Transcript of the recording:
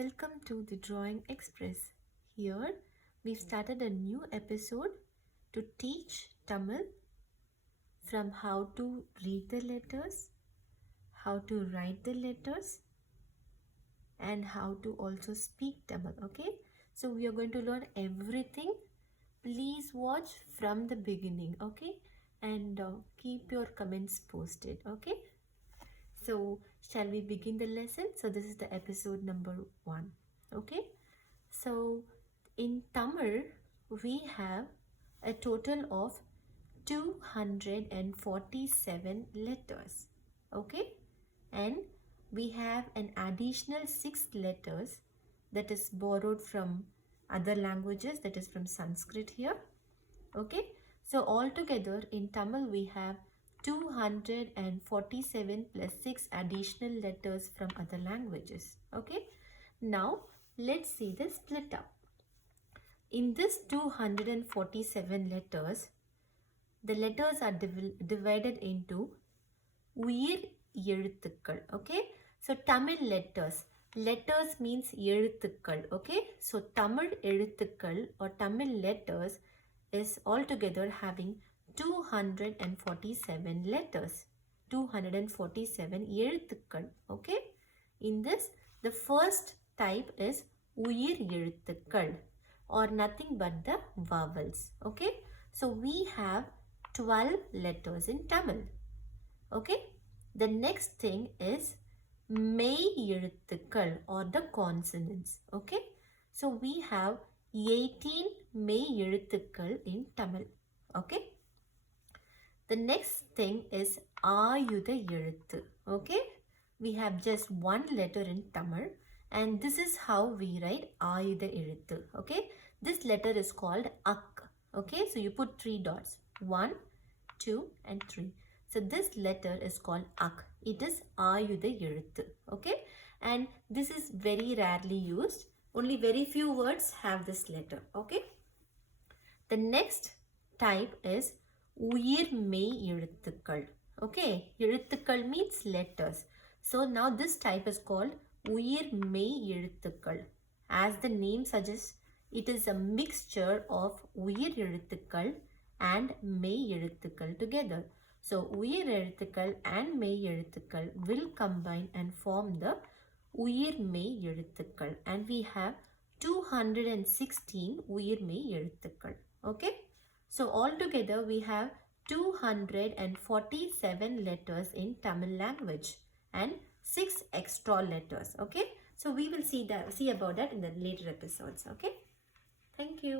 welcome to the Drawing Express. Here we've started a new episode to teach Tamil from how to read the letters, how to write the letters, and how to also speak Tamil. Okay, so we are going to learn everything. Please watch from the beginning, okay, and keep your comments posted. Okay, so shall we begin the lesson? So this is the episode number 1. Okay, so in Tamil we have a total of 247 letters. Okay, and we have an additional 6 letters that is borrowed from other languages, that is from Sanskrit here. Okay, so altogether in Tamil we have 247 plus 6 additional letters from other languages. Okay, now let's see the split up. In this 247 letters, the letters are divided into உயிர் எழுத்துக்கள். Okay, so Tamil letters means எழுத்துக்கள். Okay, so Tamil எழுத்துக்கள் or Tamil letters is altogether having 247 letters, 247 எழுத்துக்கள். Okay, in this the first type is உயிர் எழுத்துக்கள் or nothing but the vowels. Okay, so we have 12 letters in Tamil. Okay, the next thing is மெய் எழுத்துக்கள் or the consonants. Okay, so we have 18 மெய் எழுத்துக்கள் in Tamil. Okay, the next thing is ஆயுத எழுத்து. Okay, we have just one letter in Tamil and this is how we write ஆயுத எழுத்து. Okay, this letter is called ak. Okay, so you put 3 dots, 1, 2 and 3. So this letter is called ak. It is ஆயுத எழுத்து. Okay, and this is very rarely used. Only very few words have this letter. Okay, the next type is உயிர் மெய் எழுத்துக்கள். Okay, எழுத்துக்கள் means letters. So now this type is called உயிர் மெய் எழுத்துக்கள். As the name suggests, it is a mixture of உயிர் எழுத்துக்கள் and மெய் எழுத்துக்கள் together. So உயிர் எழுத்துக்கள் and மெய் எழுத்துக்கள் will combine and form the உயிர் மெய் எழுத்துக்கள், and we have 216 உயிர் மெய் எழுத்துக்கள். Okay, so altogether we have 247 letters in Tamil language and 6 extra letters. Okay, so we will see about that in the later episodes. Okay, thank you.